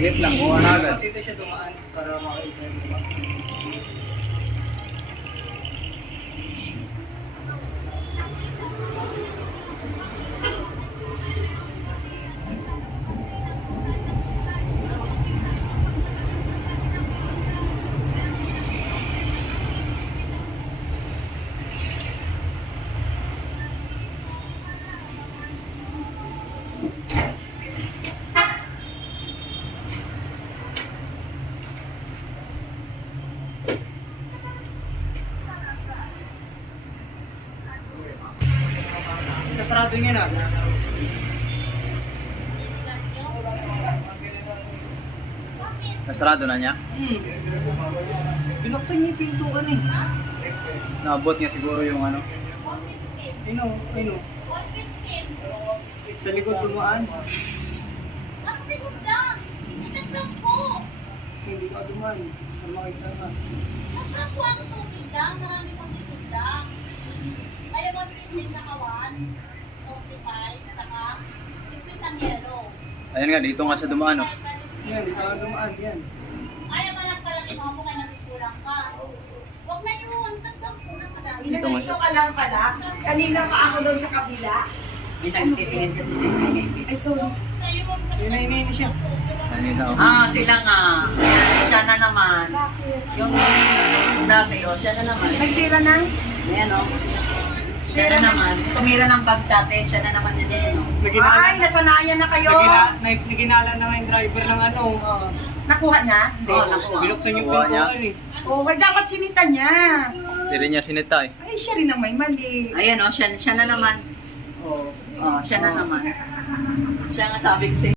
Saglit lang, kuha na agad. Dito siya dumaan para makita mo. Sarado niya na. Nasarado na niya? Binuksan niya yung pintuan eh. Naabot niya siguro yung ano. Ayun. Sa likod dumaan. Nakasigod lang. Nagsampo. Hindi ka dumaan. Makita ka. Nagsampo ang tubig lang. Marami pang likod lang. Kaya 150 sa kawan. 45 sa takas. 50 ang yellow. Ayan nga, dito nga siya dumaan, oh. Yan, ikaw dumaan. Yan. Ayaw mo lang pala mo kaya nagkukulang ka. Huwag na yun. Nagsampo na pala. Dito nga. Dito ka lang pala. Kanina pa ako doon sa kabila. May nagtitingin kasi sa CCTV. Ay, sorry. Yun na siya. Kanina, oh. Sila nga. Siya na naman. Bakit? Yung dati, siya na naman. Nagtira ng? Ayan, Siya na naman. Tumira ng bag dati, siya na naman yun, Ay, nasanayan na kayo. Naginala na nga yung driver ng ano. Nakuha niya? Oo, nakuha. Binuksan yung Kuha niya. pintuan eh. Oh, wag dapat sinita niya. Hindi rin niya sinita, eh. Ay, siya rin ang may mali. Ayan, siya na naman. Siya na naman. Siya nga sabi ko sa'yo.